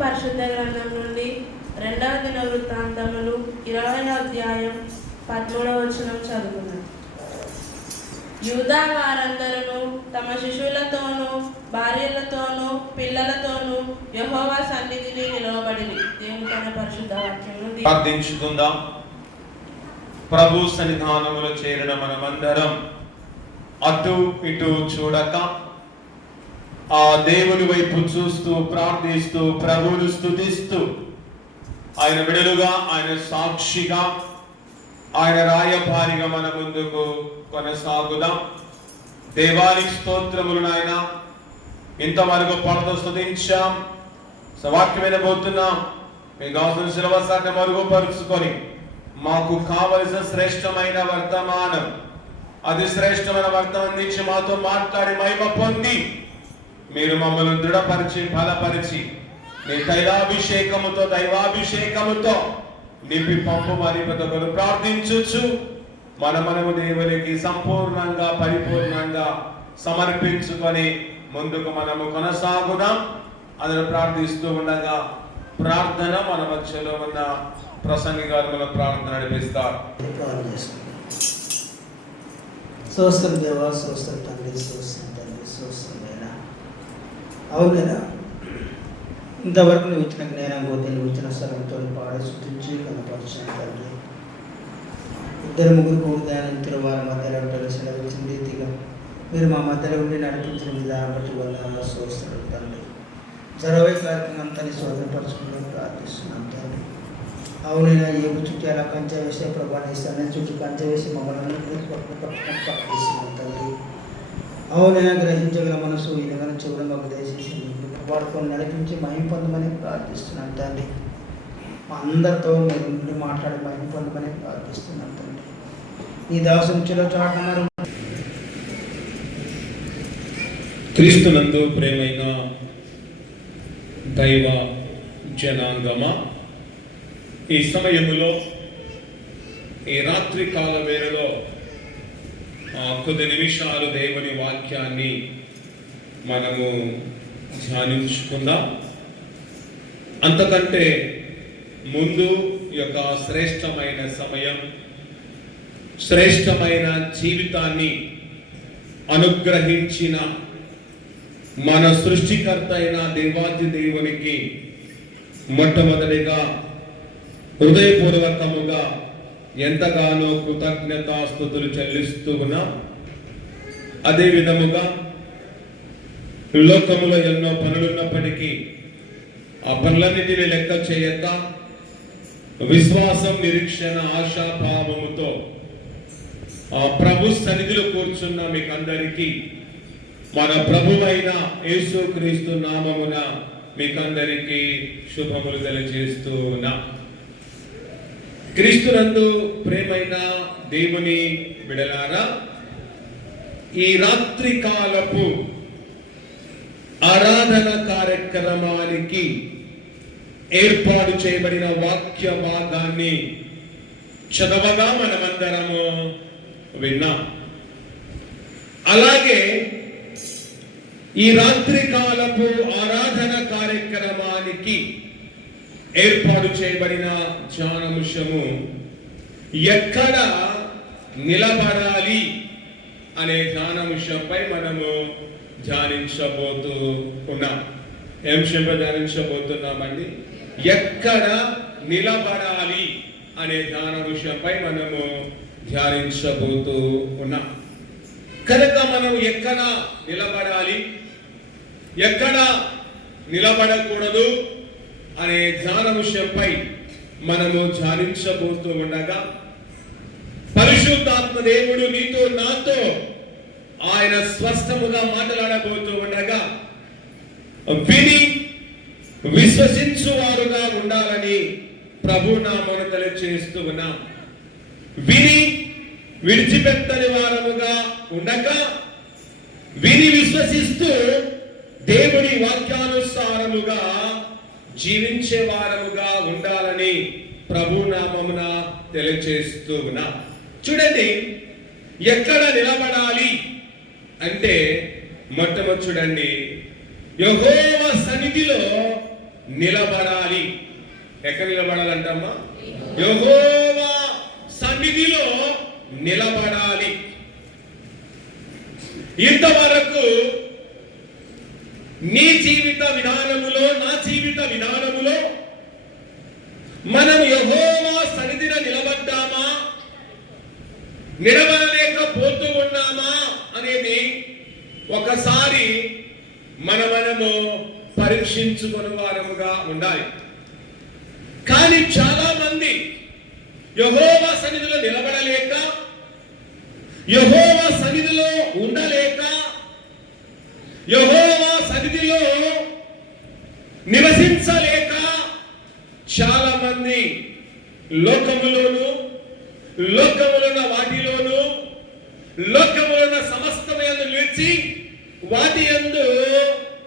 పరిశుద్ధ గ్రంథం నుండి 2వ దినవృత్తాంతములు 20వ అధ్యాయం 13వ వచనం చదువుకున్నాం. యూదా వారందరూ తమ శిశువులతోనూ భార్యలతోనూ పిల్లలతోనూ యెహోవా సన్నిధిని నిలవబడిరి. దేవుని తన పరిశుద్ధ వాక్యమును ప్రార్థించుకుందాం. ప్రభు సన్నిధానములో చేరిన మనమందరం అటు ఇటు చూడక ఆ దేవుని వైపు చూస్తూ ప్రార్థిస్తూ ప్రభువును స్తుతిస్తూ ఆయన బిడలుగా, ఆయన సాక్షిగా, ఆయన రాయభారిగా మన ముందుకు కొనసాగుదాం. దేవానికి స్తోత్రములు నాయన. ఇంతవరకు పాటతో స్తుతించాం, వాక్యం వినబోతున్నాం. మీ కావాల్సిన సిలబసాన్ని మరుగుపరుచుకొని మాకు కావలసిన శ్రేష్టమైన వర్తమానం, అది శ్రేష్టమైన వర్తమానం నుంచి మాతో మాట్లాడి మహిమ పొంది మీరు మమ్మల్ని దృఢపరిచి బలపరిచి మీ తైలాభిషేకముతో దైవాభిషేకముతో నింపి పంపమని ప్రతొకరు ప్రార్థించు. మనము దేవునికి సంపూర్ణంగా పరిపూర్ణంగా సమర్పించుకొని ముందుకు మనము కొనసాగుదాం. అందులో ప్రార్థిస్తూ ఉండగా ప్రార్థన మన మధ్యలో ఉన్న ప్రసంగి గారు మన ప్రార్థన నడిపిస్తారు. స్తోత్రం దేవా, స్తోత్రం తండ్రి, స్తోత్రం తండ్రి, స్తోత్రం అయినా అవునైనా ఇంతవరకు నువ్వు ఇచ్చిన జ్ఞానం పోతే నువ్వు ఇచ్చిన స్థలంతో పాడి సృష్టించి కనపరిచిన తండ్రి. 2-3 ధ్యానించిన వారి మధ్యలో సెలవిచ్చిన రీతిగా మీరు మా మధ్యలో ఉండి నడిపించిన విధానం బట్టి వల్ల స్తోత్రం తండ్రి. జరవై కార్యక్రమం అంతా స్వాధీనపరచుకుంటూ ప్రార్థిస్తున్నాం తండ్రి. అవునైనా ఏపు చుట్టూ అలా కంచె వేసే ప్రభాని సన్న చుట్టూ కంచె వేసి మమ్మల్ని ప్రార్థిస్తున్నాం తండ్రి. అవునైనా గ్రహించగల మనసు ఈయన చూడడం మాకు దయచేసి వాడుకొని నడిపించి మహిమ పొందమని ప్రార్థిస్తున్నాం తండ్రి. అందరితో మీరు మాట్లాడి మహిమ పొందమని ప్రార్థిస్తున్నాం తండ్రి. ఈ దాసులో చాటన్నారు. క్రీస్తునందు ప్రేమైన దైవ జనాంగమా, ఈ సమయములో ఈ రాత్రి కాల వేళలో కొద్ది నిమిషాలు దేవుని వాక్యాన్ని మనము ధ్యానించుకుందాం. అంతకంటే ముందు ఈ యొక్క శ్రేష్టమైన సమయం, శ్రేష్టమైన జీవితాన్ని అనుగ్రహించిన మన సృష్టికర్త అయిన దేవాది దేవునికి మొట్టమొదటిగా హృదయపూర్వకముగా ఎంతగానో కృతజ్ఞతాస్తుతులు చెల్లిస్తూ ఉన్నాం. అదే విధముగా లోకములో ఎన్నో పనులున్నప్పటికీ ఆ పనులన్నిటిని లెక్క చేయక విశ్వాసం, నిరీక్షణ, ఆశాభావముతో ఆ ప్రభు సన్నిధిలో కూర్చున్న మీకందరికీ మన ప్రభువైన యేసుక్రీస్తు నామమున మీకందరికీ శుభములు తెలియజేస్తూ ఉన్నాం. క్రీస్తునందు ప్రేమైన దేవుని బిడలారా, ఈ రాత్రి కాలపు ఆరాధన కార్యక్రమానికి ఏర్పాటు చేయబడిన వాక్య భాగాన్ని చదవగా మనమందరము విన్నాం. అలాగే ఈ రాత్రి కాలపు ఆరాధన కార్యక్రమానికి ఏర్పాటు చేయబడిన ధ్యానాంశము ఎక్కడ నిలబడాలి అనే ధ్యానాంశంపై మనము ధ్యానించబోతూ ఉన్నాం. ఏం అంశంపై ధ్యానించబోతున్నామండి? ఎక్కడ నిలబడాలి అనే ధ్యానాంశంపై మనము ధ్యానించబోతూ ఉన్నాం. కనుక మనం ఎక్కడ నిలబడాలి, ఎక్కడ నిలబడకూడదు అనే ధ్యానాంశంపై మనము ధ్యానించబోతూ ఉండగా పరిశుద్ధాత్మ దేవుడు నీతో నాతో ఆయన స్పష్టముగా మాట్లాడబోతూ ఉండగా విని విశ్వసించువారుగా ఉండాలని ప్రభు నామమున తెలియజేస్తూ ఉన్నాం. విని విడిచిపెట్టని వారముగా ఉండక విని విశ్వసిస్తూ దేవుని వాక్యానుసారముగా జీవించే వారముగా ఉండాలని ప్రభు నామమున తెలియజేస్తూ ఉన్నాం. చూడండి, ఎక్కడ నిలబడాలి అంటే మొట్టమొదటి చూడండి, యెహోవా సన్నిధిలో నిలబడాలి. ఎక్కడ నిలబడాలంటమ్మా? యెహోవా సన్నిధిలో నిలబడాలి. ఇంతవరకు నీ జీవిత విధానములో, నా జీవిత విధానములో మనం యెహోవా సన్నిధిలో నిలబడ్డామా, నిలబడలేకపోతూ ఉన్నామా అనేది ఒకసారి మనము పరీక్షించుకునే వారముగా ఉండాలి. కానీ చాలా మంది యెహోవా సన్నిధిలో నిలబడలేక, యెహోవా సన్నిధిలో ఉండలేక, యెహోవా సన్నిధిలో నివసించలేక చాలా మంది లోకములోను, లోకములున్న వాటిలోను, లోకములున్న సమస్తమైన నిలిచి వాటి యందు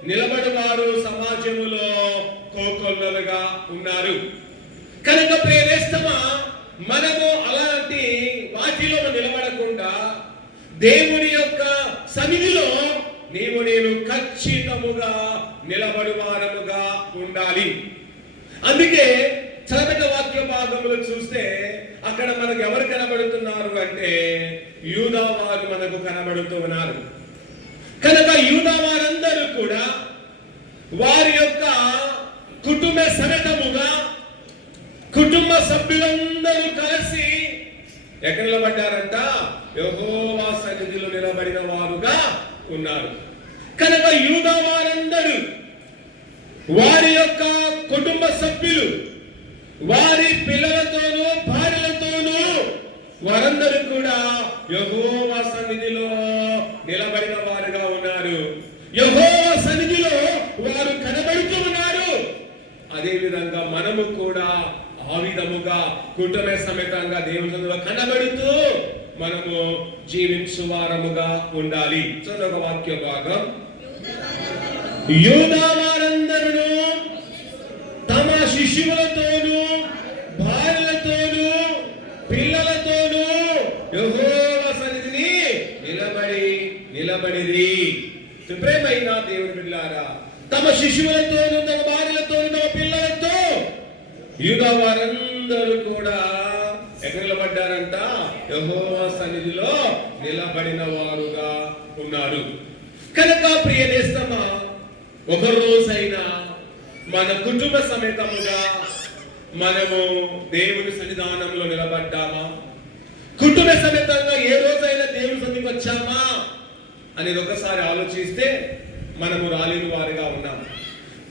నిలబడివారు సమాజములో కోకొల్లలుగా ఉన్నారు. కనుక ప్రియనేస్తమా, మనము అలాంటి వాటిలో నిలబడకుండా దేవుని యొక్క సన్నిధిలో నీవు నేను ఖచ్చితముగా నిలబడువారముగా ఉండాలి. అందుకే చదవబడిన వాక్య భాగంలో చూస్తే అక్కడ మనకు ఎవరు కనబడుతున్నారు అంటే యూదా వారు మనకు కనబడుతున్నారు. కనుక యూదా వారందరూ కూడా వారి యొక్క కుటుంబ సమేతముగా, కుటుంబ సభ్యులందరూ కలిసి ఎక్కడ నిలబడ్డారంట? యెహోవా సన్నిధిలో నిలబడిన వారుగా ఉన్నారు. కనుక యూదా వారందరూ వారి యొక్క కుటుంబ సభ్యులు, వారి పిల్లలతోనూ భార్యలతోనూ వారందరూ కూడా యెహోవా సన్నిధిలో నిలబడిన వారుగా ఉన్నారు. యెహోవా సన్నిధిలో వారు కనబడుతూ ఉన్నారు. అదే విధంగా మనము కూడా ఆ విధముగా కుటుంబ సమేతంగా దేవుని సన్నిధిలో కనబడుతూ మనము జీవించు వారముగా ఉండాలి. చదవ వాక్య భాగం. యూదా వారందరూ తమ శిష్యులతోనూ భార్యలతోనూ పిల్లలతోనూ యెహోవా సన్నిధిని నిలబడిరి. ప్రేమైన దేవుని బిడ్డలారా, తమ శిష్యులతోనూ, తమ భార్యలతోనూ, తమ పిల్లలతో యూదా వారందరూ కూడా ఎక్కడ నిలబడ్డారంట? యెహోవా సన్నిధిలో నిలబడిన వారుగా ఉన్నారు. కనుక ప్రియనేస్తమా, ఒక రోజైనా మన కుటుంబ సమేతముగా మనము దేవుని సన్నిధానంలో నిలబడ్డామా? కుటుంబ సమేతంగా ఏ రోజైనా దేవుని సన్నిధికి వచ్చామా అనేది ఒకసారి ఆలోచిస్తే మనము రాలేని వారిగా ఉన్నాము.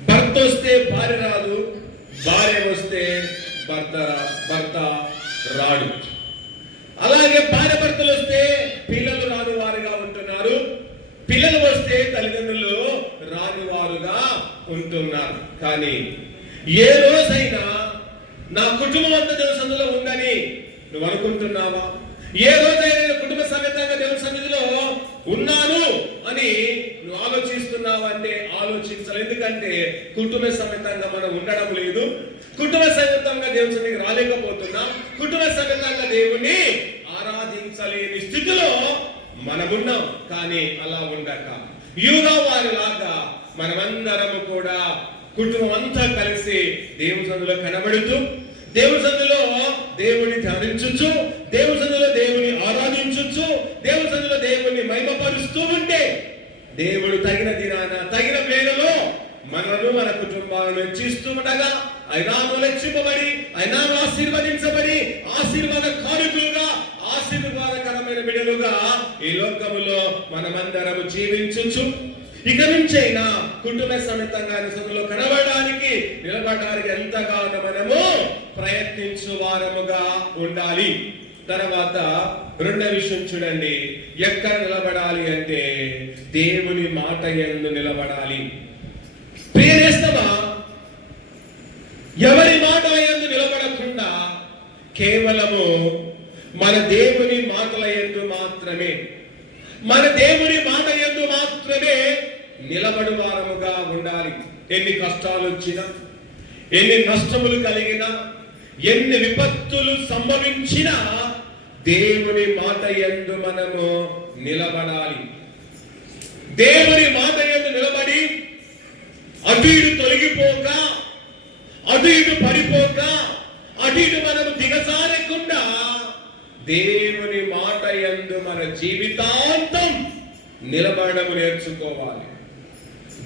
భర్త వస్తే భార్య రాదు, భార్య వస్తే భర్త రాడు. అలాగే భార్య భర్తలు వస్తే పిల్లలు రాని వారుగా ఉంటున్నారు, పిల్లలు వస్తే తల్లిదండ్రులు రాని వారుగా ఉంటున్నారు. కానీ ఏ రోజైనా నా కుటుంబం అంతా దేవుని సన్నిధిలో ఉందని నువ్వు అనుకుంటున్నావా? ఏ రోజైనా కుటుంబ సమేతంగా దేవుని సన్నిధిలో ఉన్నాను అని నువ్వు ఆలోచిస్తున్నావా అంటే ఆలోచించాలి. ఎందుకంటే కుటుంబ సమేతంగా మనం ఉండడం లేదు, కుటుంబ సమేతంగా దేవుని సన్నిధికి రాలేకపోతున్నాం, కుటుంబ సమేతంగా దేవుని ఆరాధించలేని స్థితిలో మనమున్నాం. కానీ అలా ఉండక యూదా వారిలాగా మనమందరము కూడా కుటుంబం అంతా కలిసి దేవుని సన్నిధిలో కనబడుతూ, దేవుని సన్నిధిలో దేవుని ధ్యానించొచ్చు, దేవుని సన్నిధిలో దేవుని ఆరాధించొచ్చు, దేవుని సన్నిధిలో దేవుని మహిమపరుస్తూ ఉంటే దేవుడు తగిన దినాన, తగిన వేళలో మనను, మన కుటుంబాలను హెచ్చిస్తూ ఉండగా ఆయనను లెక్కింపబడి, ఆయనను ఆశీర్వదించబడి, ఆశీర్వాద కారకులుగా, ఆశీర్వాదకరమైన బిడ్డలుగా ఈ లోకములో మనమందరము జీవించొచ్చు. ఇక నుంచైనా కుటుంబ సమేతంగా సన్నిధిలో కనబడడానికి, నిలబడడానికి ఎంతగానో మనము ప్రయత్నించు వారముగా ఉండాలి. తర్వాత రెండో విషయం చూడండి, ఎక్కడ నిలబడాలి అంటే దేవుని మాట యందు నిలబడాలి. ప్రియనేస్తమా, ఎవరి మాట యందు నిలబడకుండా కేవలము మన దేవుని మాటల యందు మాత్రమే, మన దేవుని మాట యందు మాత్రమే నిలబడు వారముగా ఉండాలి. ఎన్ని కష్టాలు వచ్చినా, ఎన్ని నష్టములు కలిగినా, ఎన్ని విపత్తులు సంభవించినా దేవుని మాట యందు మనము నిలబడాలి. దేవుని మాట యందు నిలబడి అటు ఇటు తొలగిపోక అటు ఇటు పడిపోక, అటు ఇటు మనము దిగజారకుండా దేవుని మాట యందు మన జీవితాంతం నిలబడము నేర్చుకోవాలి.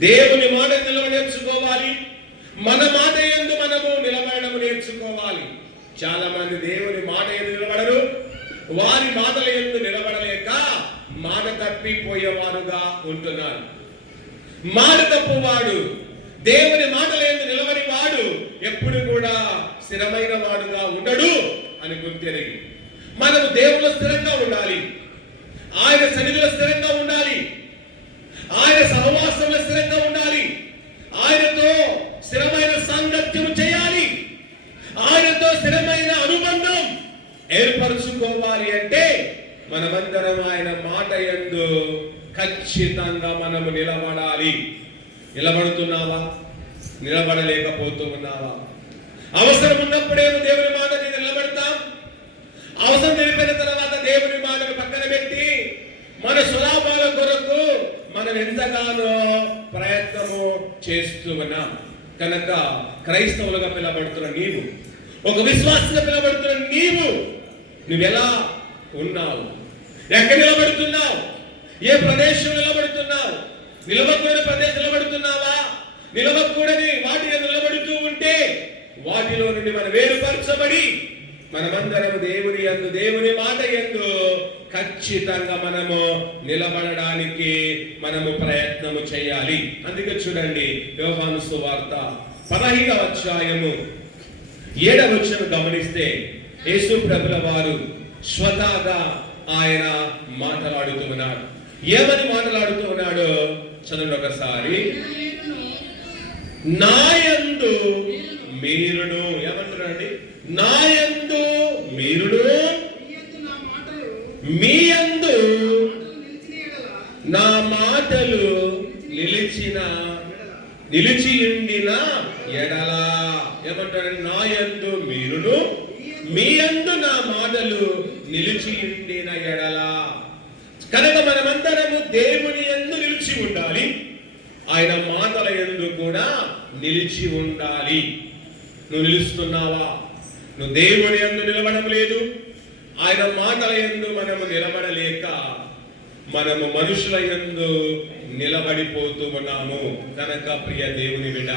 దేవుని మాట నేర్చుకోవాలి. మన మాట యందు మనము నిలబడము నేర్చుకోవాలి. చాలా మంది దేవుని మాట యందు నిలబడరు. వారి మాటల యందు నిలబడలేక మాట తప్పిపోయేవారుగా ఉంటున్నారు. మాట తప్పువాడు, దేవుని మాటల యందు నిలబడి వాడు ఎప్పుడు కూడా స్థిరమైన వాడుగా ఉండడు అని గుర్తెరిగి మనము దేవునిలో స్థిరంగా ఉండాలి. ఆయన సన్నిధిలో స్థిరంగా ఉండాలి. ఆయన సహవాసంలో స్థిరంగా ఉండాలి. ఆయనతో స్థిరమైన సాంగత్యం చేయాలి. ఆయనతో స్థిరమైన అనుబంధం ఏర్పరచుకోవాలి. అంటే మనమందరం ఆయన మాట యందు ఖచ్చితంగా మనము నిలబడాలి. నిలబడుతున్నావా? నిలబడలేకపోతూ ఉన్నావా? అవసరం ఉన్నప్పుడేమో దేవుని మాట మీద నిలబడతాం. అవసరం తెలిపిన తర్వాత దేవుని మాటను పక్కన పెట్టి మన స్వలాభాల కొరకు మనం ఎంతగానో ప్రయత్నము చేస్తూ ఉన్నాం. కనుక క్రైస్తవులుగా పిలబడుతున్న నీవు, ఒక విశ్వాసంగా పిలబడుతున్న నువ్వెలా ఉన్నావు? ఎక్కడ నిలబడుతున్నావు? ఏ ప్రదేశం నిలబడుతున్నావు? నిలవకూడని ప్రదేశం నిలబడుతున్నావా? నిలవకూడని వాటి నిలబడుతూ ఉంటే వాటిలో నుండి మనం వేరుపరచబడి మనమందరం దేవుని యందు, దేవుని మాట యందు ఖచ్చితంగా మనము నిలబడడానికి మనము ప్రయత్నము చేయాలి. అందుకే చూడండి, యోహాను సువార్త 15వ అధ్యాయము 7వ వచనం గమనిస్తే యేసు ప్రభుల వారు స్వతహాగా ఆయన మాట్లాడుతూ ఉన్నాడు. ఏమని మాట్లాడుతూ ఉన్నాడో చదువు ఒకసారి. నాయందు మీరును, ఏమంటున్నాడండి? నాయందు మీరును, మీయందు నా మాటలు నిలిచియుండిన ఎడల. ఏమంటారండి? నాయందు మీరును, మీయందు నా మాటలు నిలిచియుండిన ఎడల. కనుక మనమందరము దేవుని యందు నిలిచి ఉండాలి. ఆయన మాటల యందు కూడా నిలిచి ఉండాలి. నువ్వు నిలుస్తున్నావా? నువ్వు దేవుని యందు నిలబడం లేదు. ఆయన మాటల యందు మనము నిలబడలేక మనము మనుషుల యందు నిలబడిపోతూ ఉన్నాము. కనుక ప్రియ దేవుని బిడ్డ,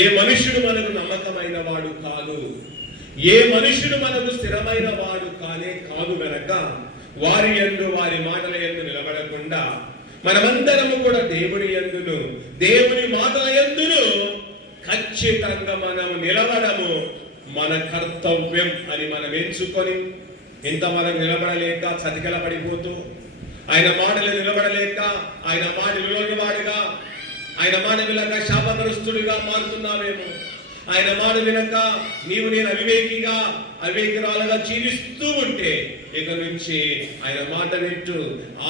ఏ మనుషుడు మనకు నమ్మకమైన వాడు కాదు, ఏ మనుషుడు మనకు స్థిరమైన వాడు కాదు. గనక వారి యందు, వారి మాటల యందు నిలబడకుండా మనమందరము కూడా దేవుని యందును, దేవుని మాటల యందును ఖచ్చితంగా మనం నిలబడము మన కర్తవ్యం అని మనం ఎంచుకొని, ఇంత మనం నిలబడలేక చతికిల పడిపోతూ, ఆయన మాటలు నిలబడలేక ఆయన మాట విలువనివాడుగా, ఆయన మాట వినక శాపగ్రస్తుడిగా మారుతున్నావేమో. ఆయన మాట వినక నీవు నేను అవివేకిరాలుగా జీవిస్తూ ఉంటే ఇక నుంచి ఆయన మాట వింటూ,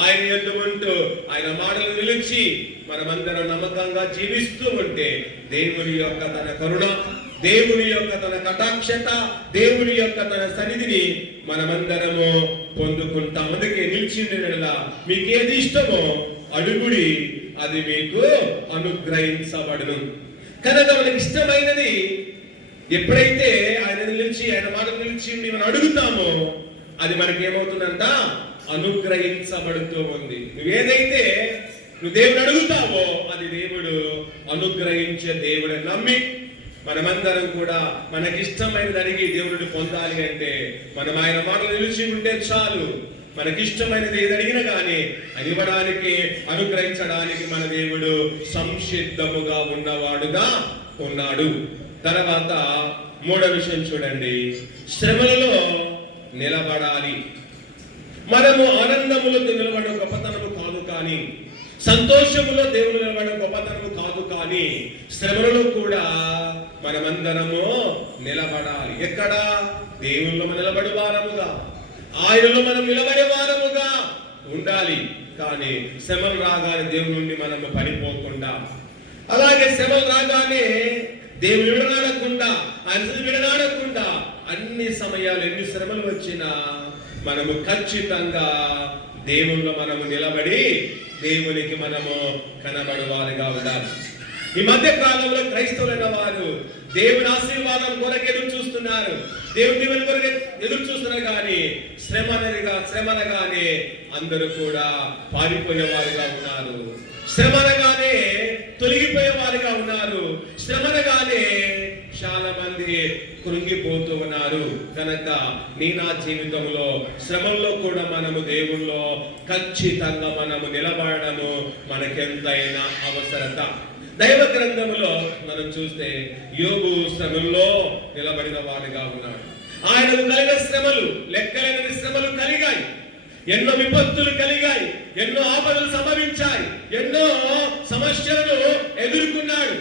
ఆయన యందు ఉంటూ, ఆయన మాటలు నిలిచి మనమందరం నమ్మకంగా జీవిస్తూ ఉంటే దేవుని యొక్క తన కరుణ, దేవుని యొక్క తన కటాక్షత, దేవుని యొక్క తన సన్నిధిని మనమందరము పొందుకుంటాం. అందుకే నిలిచిండేలా మీకు ఏది ఇష్టమో అడుగుడి, అది మీకు అనుగ్రహించబడును. కనుక మనకి ఇష్టమైనది ఎప్పుడైతే ఆయన నిలిచి, ఆయన మాట నిలిచి మనం అడుగుతామో అది మనకి ఏమవుతుందంట? అనుగ్రహించబడుతూ ఉంది. నువ్వేదైతే నువ్వు దేవుడు అడుగుతావో అది దేవుడు అనుగ్రహించే దేవుడు నమ్మి మనమందరం కూడా మనకిష్టమైనది అడిగి దేవుడిని పొందాలి అంటే మనం ఆయన మాటలు నిలిచి ఉంటే చాలు. మనకిష్టమైనది ఏది అడిగినా కానీ అది ఇవ్వడానికి, అనుగ్రహించడానికి మన దేవుడు సంసిద్ధముగా ఉన్నవాడుగా ఉన్నాడు. తర్వాత మూడో విషయం చూడండి, శ్రమలలో నిలబడాలి. మనము ఆనందములో నిలబడడం గొప్పతనము కాదు, కానీ సంతోషములో దేవుడు నిలబడడం గొప్పతనము కాదు, కానీ శ్రమలలో కూడా మనమందరము నిలబడాలి. ఎక్కడ? దేవుల్లో మనం నిలబడి వారముగా, ఆయనలో మనం నిలబడే వారముగా ఉండాలి. కానీ శ్రమలు రాగానే దేవుని నుండి మనము పడిపోకుండా, అలాగే శ్రమలు రాగానే దేవుని విడనాడకుండా, ఆయన విడనాడకుండా అన్ని సమయాలు ఎన్ని శ్రమలు వచ్చినా మనము ఖచ్చితంగా దేవుల్లో మనము నిలబడి దేవునికి మనము కనబడేవారుగా ఉండాలి. ఈ మధ్య కాలంలో క్రైస్తవులైన వారు దేవుని ఆశీర్వాదం కొరకు ఎదురు చూస్తున్నారు, దేవుని దీవెన కొరకు ఎదురు చూస్తున్నారు. కానీ శ్రమనగానే అందరూ కూడా పారిపోయేవారుగా ఉన్నారు, శ్రమనగానే తొలగిపోయేవారుగా ఉన్నారు, శ్రమనగానే చాలా మంది కృంగిపోతూ ఉన్నారు. కనుక నా జీవితంలో శ్రమంలో కూడా మనము దేవుల్లో ఖచ్చితంగా మనము నిలబడము మనకెంతైనా అవసరత. దైవ గ్రంథములో మనం చూస్తే యోబు శ్రమల్లో నిలబడిన వాడుగా ఉన్నాడు. ఆయనకు కలిగిన శ్రమలు లెక్కలేని శ్రమలు కలిగాయి, ఎన్నో విపత్తులు కలిగాయి, ఎన్నో ఆపదలు సంభవించాయి, ఎన్నో సమస్యలను ఎదుర్కొన్నాడు,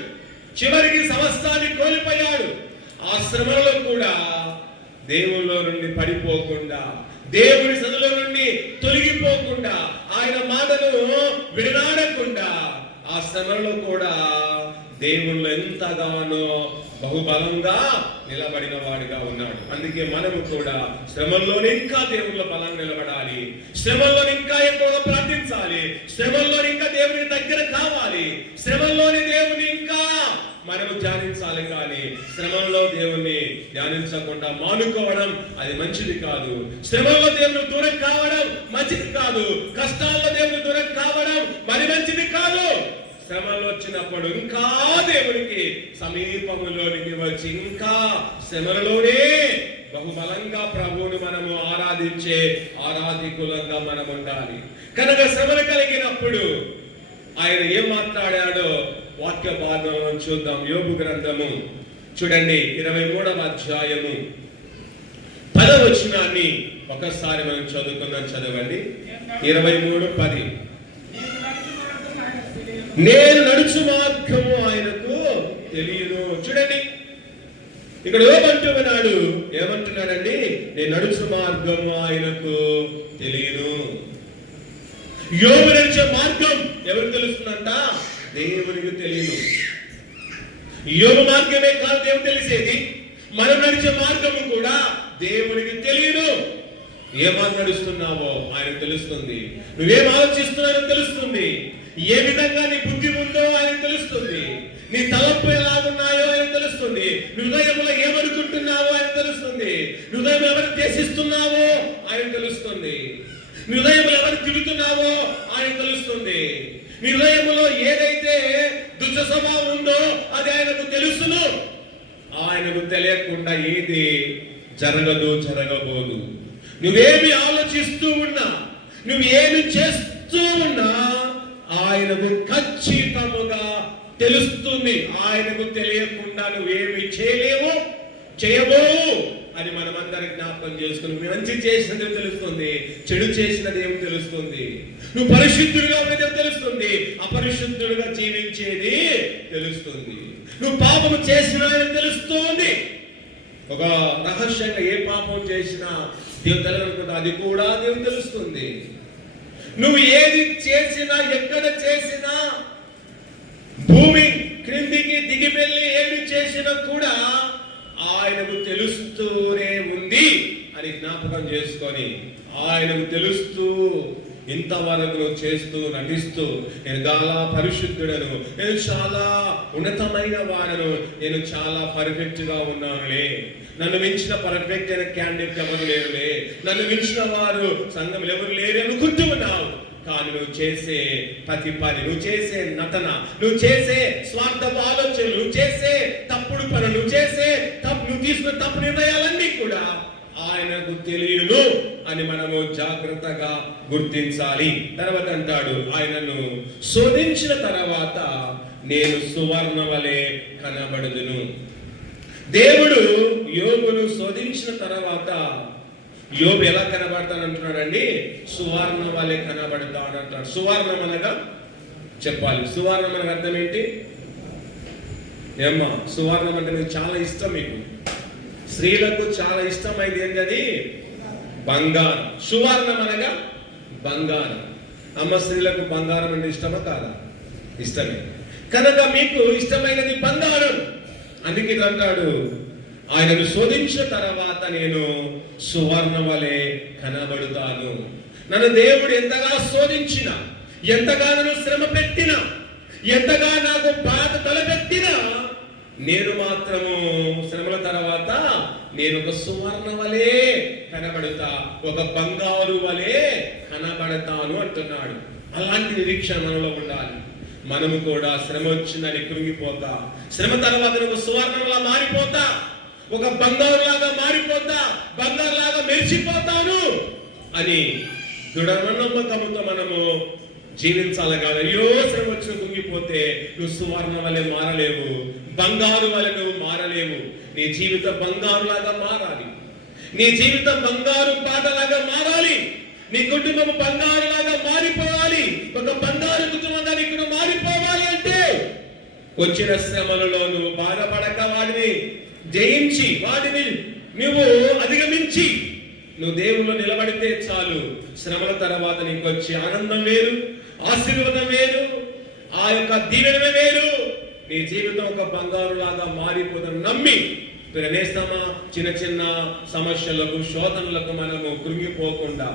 చివరికి సమస్తాన్ని కోల్పోయాడు. ఆ శ్రమలలో కూడా దేవుల్లో నుండి పడిపోకుండా, దేవుని సన్నిధిలో నుండి తొలగిపోకుండా, ఆయన మాటను విడనాడకుండా ఆ శ్రమలో కూడా దేవుళ్ళు ఎంతగానో బహుబలంగా నిలబడిన వాడిగా ఉన్నాడు. అందుకే మనము కూడా శ్రమల్లోనే ఇంకా దేవుళ్ళ బలంగా నిలబడాలి, శ్రమల్లోనే ఇంకా ఎక్కువగా ప్రార్థించాలి, శ్రమల్లోనే ఇంకా దేవుని దగ్గర కావాలి, శ్రమల్లోని దేవుని ఇంకా మనము ధ్యానించాలి. కానీ శ్రమంలో దేవుణ్ణి ధ్యానించకుండా మానుకోవడం అది మంచిది కాదు. శ్రమంలో దేవుని దూరం కావడం మంచిది కాదు, కష్టాల్లో దేవుని దూరం కావడం మరి మంచిది కాదు. శ్రమలు వచ్చినప్పుడు ఇంకా దేవునికి సమీపంలోనికి వచ్చి ఇంకా శ్రమలలోనే బహుబలంగా ప్రభువుని మనము ఆరాధించే ఆరాధికులంగా మనం ఉండాలి. కనుక శ్రమలు కలిగినప్పుడు ఆయన ఏం మాట్లాడాడో వాక్య భాగం చూద్దాం. యోబు గ్రంథము చూడండి 23వ అధ్యాయము 10వ వచనాన్ని ఒకసారి మనం చదువుకుందాం. చదవండి. 23:10. నేను నడుచు మార్గము ఆయనకు తెలియను. చూడండి, ఇక్కడ యోబు విన్నాడు, ఏమంటున్నాడండి? నేను నడుచు మార్గము ఆయనకు తెలియను. యోబు నడిచే మార్గం ఎవరికి తెలుస్తుందంట? దేవునికి తెలియదు. యోబు మార్గమే కాదు దేవుడు తెలిసేది, మనం నడిచే మార్గము కూడా దేవునికి తెలియదు. ఏ మార్గం నడుస్తున్నావో ఆయనకు తెలుస్తుంది, నువ్వేం ఆలోచిస్తున్నావో తెలుస్తుంది, ఏ విధంగా నీ బుద్ధి ఉందో ఆయన తెలుస్తుంది, నీ తలపు ఎలాగున్నాయో ఆయన తెలుస్తుంది, హృదయంలో ఏమనుకుంటున్నావో ఆయన తెలుస్తుంది, హృదయం ఎవరు ద్వేషిస్తున్నావో ఆయన తెలుస్తుంది, హృదయంలో ఎవరు తిరుగుతున్నావో ఆయన తెలుస్తుంది, నీ హృదయంలో ఏదైతే దుష్ట స్వభావం ఉందో అది ఆయనకు తెలుసును. ఆయనకు తెలియకుండా ఏది జరగబోదు. నువ్వేమి ఆలోచిస్తూ ఉన్నా, నువ్వు ఏమి చేస్తూ ఉన్నా ఆయనకు ఖచ్చితముగా తెలుస్తుంది. ఆయనకు తెలియకుండా నువ్వేమి చేయబోవు అని మనమందరం జ్ఞాపకం చేసుకుని, నువ్వు మంచి చేసినది తెలుస్తుంది, చెడు చేసినది ఏమి తెలుస్తుంది, నువ్వు పరిశుద్ధుడిగా ఉన్నది తెలుస్తుంది, అపరిశుద్ధుడిగా జీవించేది తెలుస్తుంది, నువ్వు పాపము చేసినా తెలుస్తుంది. ఒక రహస్యంగా ఏ పాపం చేసినా దేవుడు తెలియనుకుంటా, అది కూడా దేవుడు తెలుస్తుంది. నువ్వు ఏది చేసినా, ఎక్కడ చేసినా, భూమి క్రిందికి దిగి వెళ్ళి ఏమి చేసినా కూడా ఆయనకు తెలుస్తూనే ఉంది అని జ్ఞాపకం చేసుకొని, ఆయనకు తెలుస్తూ ఇంతవరకు నువ్వు చేస్తూ నటిస్తూ, నేను చాలా పరిశుద్ధుడను, నేను చాలా ఉన్నతమైన వాడను, నేను చాలా పర్ఫెక్ట్ గా ఉన్నానులే, నన్ను మించిన పర్ఫెక్ట్ అయిన క్యాండిడేట్ ఎవరు లేరులే, నన్ను మించిన వారు సంఘంలో ఎవరు లేరు అనుకుంటూ ఉన్నావు. కానీ నువ్వు చేసే ప్రతి పని, నువ్వు చేసే నటన, నువ్వు చేసే స్వార్థపు ఆలోచనలు, నువ్వు చేసే తప్పుడు పనులు, నువ్వు తీసుకున్న తప్పు నిర్ణయాలన్నీ కూడా ఆయనకు తెలియను అని మనము జాగ్రత్తగా గుర్తించాలి. తర్వాత అంటాడు, ఆయనను శోధించిన తర్వాత నేను సువర్ణ వలె కనబడుదును. దేవుడు యోబును శోధించిన తర్వాత యోబు ఎలా కనబడతానంటున్నాడండి? సువర్ణ వలె కనబడతానంటాడు. సువర్ణం అనగా చెప్పాలి, సువర్ణం అనగా అర్థం ఏంటి? ఏమ్మా, సువర్ణం అంటే మీకు చాలా ఇష్టం, మీకు స్త్రీలకు చాలా ఇష్టమైంది ఏంటది? బంగారం. సువర్ణం అనగా బంగారం. అమ్మ, స్త్రీలకు బంగారం అంటే ఇష్టమా కాదా? ఇష్టమే. కనుక మీకు ఇష్టమైనది బంగారం. అందుకే ఇది అంటాడు, ఆయనను శోధించిన తర్వాత నేను సువర్ణ వలె కనబడుతాను. నన్ను దేవుడు ఎంతగా శోధించినా, ఎంతగా నన్ను శ్రమ పెట్టినా, ఎంతగా నాకు బాధ తలపెట్టినా నేను మాత్రము శ్రమల తర్వాత నేను ఒక సువర్ణ వలె కనబడతా, ఒక బంగారు వలె కనబడతాను అంటున్నాడు. అలాంటి నిరీక్షణ మనలో ఉండాలి. మనము కూడా శ్రమ వచ్చిందని కృంగిపోతా, శ్రమ తర్వాత ఒక సువర్ణంలా మారిపోతా, ఒక బంగారు లాగా మారిపోతా, బంగారు లాగా మెరిసిపోతాను అని దృఢ నమ్మకంతో మనము జీవించాలి కాదు. అయ్యో శ్రమ వచ్చిన కృంగిపోతే నువ్వు సువర్ణ వలె మారలేవు, బంగారు వలె నువ్వు మారలేవు. నీ జీవితం బంగారు లాగా మారాలి, నీ జీవితం బంగారు పాటలాగా మారాలి, నీ కుటుంబం బంగారు లాగా మారిపోవాలి, ఒక బంగారు కుటుంబంగా నీకు మారిపోవాలి. అంటే వచ్చిన శ్రమలలో నువ్వు బాధపడక వాడిని జయించి, వాడిని నువ్వు అధిగమించి నువ్వు దేవుల్లో నిలబడితే చాలు. శ్రమల తర్వాత నీకు వచ్చే ఆనందం వేరు, ఆశీర్వాదం వేరు, ఆ యొక్క దీవెన వేరు. నీ జీవితం ఒక బంగారు లాగా మారిపోదని నమ్మి నేస్తామా చిన్న చిన్న సమస్యలకు, శోధనలకు మనము కృంగిపోకుండా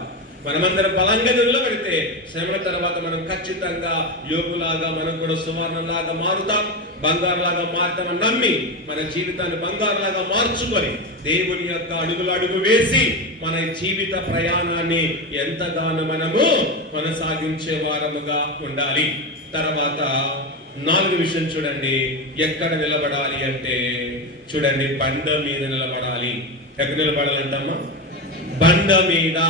మనమందరం బలంగా నిలబడితే శ్రమల తర్వాత మనం ఖచ్చితంగా యోగులాగా మనం కూడా సువర్ణంలాగా మారుతాం, బంగారులాగా మారుతామని నమ్మి మన జీవితాన్ని బంగారులాగా మార్చుకొని దేవుని యొక్క అడుగు వేసి మన జీవిత ప్రయాణాన్ని ఎంతగానో మనము కొనసాగించే వారముగా ఉండాలి. తర్వాత 4వ విషయం చూడండి, ఎక్కడ నిలబడాలి అంటే చూడండి, బండ మీద నిలబడాలి. ఎక్కడ నిలబడాలంటమ్మా? బండ మీద.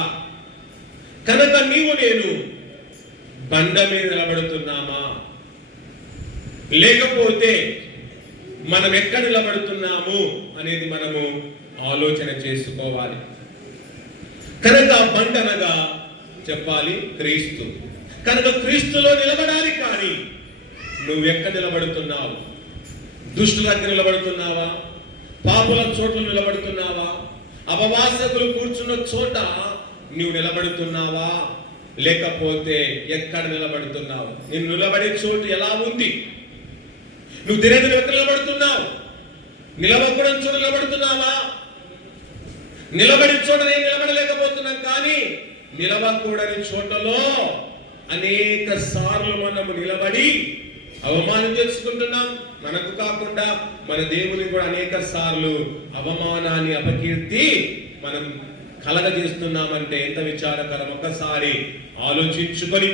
కనుక నీవు నేను బండ మీద నిలబడుతున్నామా, లేకపోతే మనం ఎక్కడ నిలబడుతున్నాము అనేది మనము ఆలోచన చేసుకోవాలి. కనుక బండ అనగా చెప్పాలి క్రీస్తు. కనుక క్రీస్తులో నిలబడాలి. కానీ నువ్వు ఎక్కడ నిలబడుతున్నావు? దుష్టుల దగ్గర నిలబడుతున్నావా? పాపుల చోట్ల నిలబడుతున్నావా? అపవాసకులు కూర్చున్న చోట నువ్వు నిలబడుతున్నావా? లేకపోతే ఎక్కడ నిలబడుతున్నావు? నేను నిలబడే చోటు ఎలా ఉంది? నువ్వు దినదిన ఎక్కడ నిలబడుతున్నావు? నిలబడకూడని చోట నిలబడుతున్నావా? నిలబడి చోట నేను నిలబడలేకపోతున్నాను, కానీ నిలబడకూడని చోటలో అనేక సార్లు మనము నిలబడి అవమానం తెచ్చుకుంటున్నాం. మనకు కాకుండా మన దేవుని కూడా అనేక సార్లు అవమానాన్ని, అపకీర్తి మనం కలగజేస్తున్నామంటే ఎంత విచారకరం. ఒక్కసారి ఆలోచించుకొని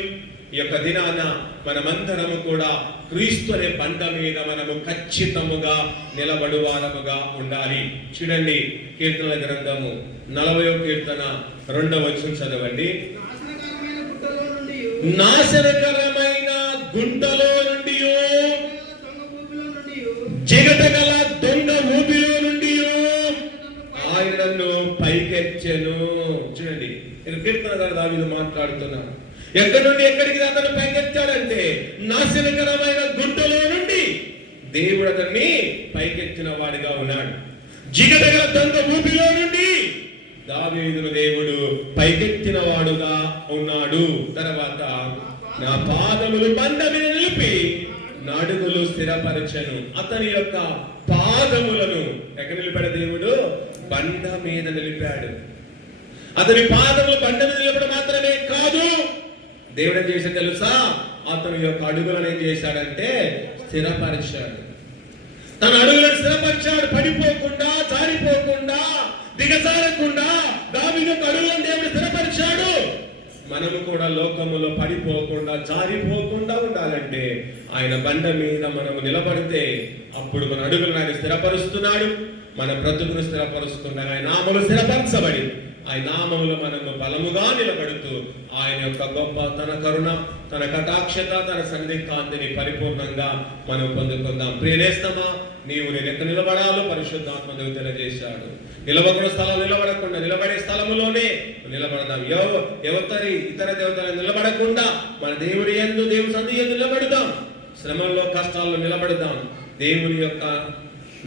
ఈ యొక్క దినాన మనమందరము కూడా క్రీస్తు అనే బండ మీద మనము ఖచ్చితముగా నిలబడువారముగా ఉండాలి. చూడండి, కీర్తనల గ్రంథము 40వ కీర్తన 2వ వచనం చదవండి. నాశనకరమైన గుంటలో నుండి, జిగటగల దొంగ ఊబిలో నుండి ఆయన నన్ను పైకెచ్చెను. చూడండి, నేను కీర్తనగారు దావీదు మాట్లాడుతున్నాను. ఎక్కడి నుండి ఎక్కడికి అతను పైకెత్తాడంటే నాశనకరమైన గుంటలో నుండి దేవుడు అతన్ని పైకెత్తిన వాడిగా ఉన్నాడు. జిగటగల దొంగ ఊబిలో నుండి దావీదును దేవుడు పైకెత్తిన వాడుగా ఉన్నాడు. తర్వాత నా పాదములు బండ మీద నిలిపి నడుములు స్థిరపరచను. అతని యొక్క పాదములను ఎక్కడ నిలిపాడు? దేవుడు బండ మీద నిలిపాడు. అతని పాదములు బండ మీద నిలపడం మాత్రమే కాదు, దేవుడు ఏం చేశాడు తెలుసా? అతని యొక్క అడుగులను ఏం చేశాడంటే స్థిరపరిచాడు. తన అడుగులను స్థిరపరిచాడు. పడిపోకుండా, జారిపోకుండా, దిగజారకుండా దావీదు యొక్క అడుగులను దేవుడు స్థిరపరిచాడు. మనము కూడా లోకములో పడిపోకుండా, జారిపోకుండా ఉండాలంటే ఆయన బండ మీద మనము నిలబడితే అప్పుడు మన అడుగులను ఆయన స్థిరపరుస్తున్నాడు, మన బ్రతుకును స్థిరపరుస్తున్నాడు. ఆయన నామములు స్థిరపరచబడి ఆయన నామములో మనము బలముగా నిలబడుతూ ఆయన యొక్క గొప్ప తన కరుణ, తన కటాక్షత, తన సన్నిధి కాంతిని పరిపూర్ణంగా మనం పొందుకుందాం. ప్రియనేస్తమా, నీవు నేను ఎక్కడ నిలబడాలో పరిశుద్ధాత్మ దేవుడు తెలియజేశాడు. నిలబడిన స్థలం నిలబడకుండా నిలబడే స్థలములోనే నిలబడదాం. ఎవరి ఇతర దేవతలను నిలబడకుండా మన దేవుడి యందు, దేవుని సన్నిధి యందు నిలబడదాం. శ్రమల్లో, కష్టాల్లో నిలబడదాం. దేవుని యొక్క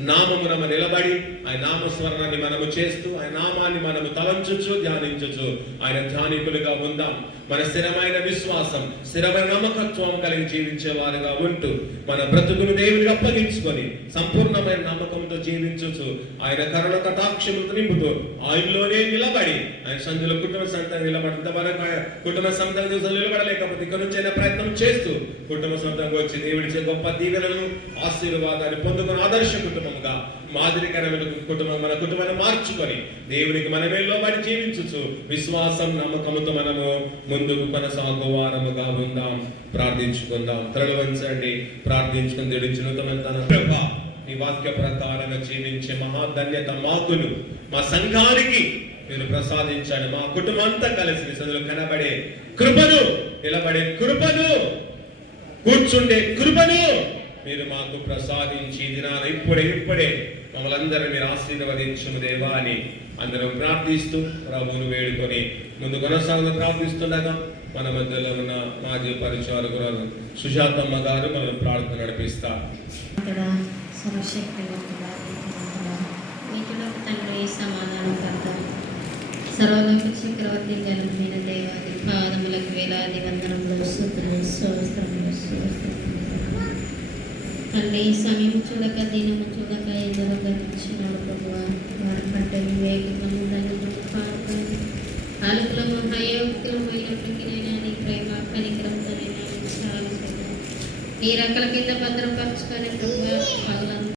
నామమున నిలబడి ఆయన నామస్మరణాన్ని మనము చేస్తూ ఆయన నామాన్ని మనము తలంచుచు, ధ్యానించుచు ఆయన ధ్యానికులుగా ఉందాం. మన స్థిరమైన విశ్వాసం, స్థిరమైన నమ్మకత్వం కలిగి జీవించే వారుగా ఉంటూ మన బ్రతుకును దేవునికి అప్పగించుకొని సంపూర్ణమైన నమ్మకంతో జీవించు ఆయన కరుణ కటాక్షములతో నింపుతూ ఆయనలోనే నిలబడి ఆయన సంధిలో కుటుంబ సంతానం నిలబడంత వరకు కుటుంబ సంతానం నిలబడలేకపోతే ఇక్కడ నుంచి అయినా ప్రయత్నం చేస్తూ కుటుంబ సంతానం వచ్చి దేవుడిచ్చే గొప్ప దీవెనలను ఆశీర్వాదాన్ని పొందుకుని ఆదర్శ కుటుంబంగా మాదిరికరమైన కుటుంబం మన కుటుంబాన్ని మార్చుకొని దేవునికి మనమే లోబడి జీవించుచు విశ్వాసం నమ్మకంతో మనము ముందుకు కొనసాగు వారముగా ఉందాం. ప్రార్థించుకుందాం. తలలు వంచండి, ప్రార్థించుకుని దేవుడిచ్చిన నీ వాక్య ప్రకారంగా జీవించే మహాధన్యత మాకును మా సంఘానికి మీరు ప్రసాదించండి. మా కుటుంబం అంతా కలిసి మీ సన్నిధిలో కనబడే కృపను, నిలబడే కృపను, కూర్చుండే కృపను మీరు మాకు ప్రసాదించి దినాన ఇప్పుడే మమ్మల్ని అందరినీ మీరు ఆశీర్వదించుము దేవా అని అందరం ప్రార్థిస్తూ ప్రభువును వేడుకొని ముందు కొనసాగుతూ ప్రార్థిస్తుండగా మన మధ్యలో ఉన్న మాజీ పరిచారకురాలు సుజాతమ్మ గారు మనం ప్రార్థన నడిపిస్తారు. సర్వలోక చక్రవర్తి జనమైన దేవాది పాదములకు వేలాది వందనములు స్తోత్రములు తండ్రి. సమయం చూడక దినము చూడక ఎందరో గతించినాడు ప్రభువా. వారి కంటే వివేకము ఆలోకులము అయోగ్యులమైనప్పటికీ నీ ప్రేమ కనికరంతో చాలా నీ రెక్కల కింద భద్రపరచుకొని ప్రభువా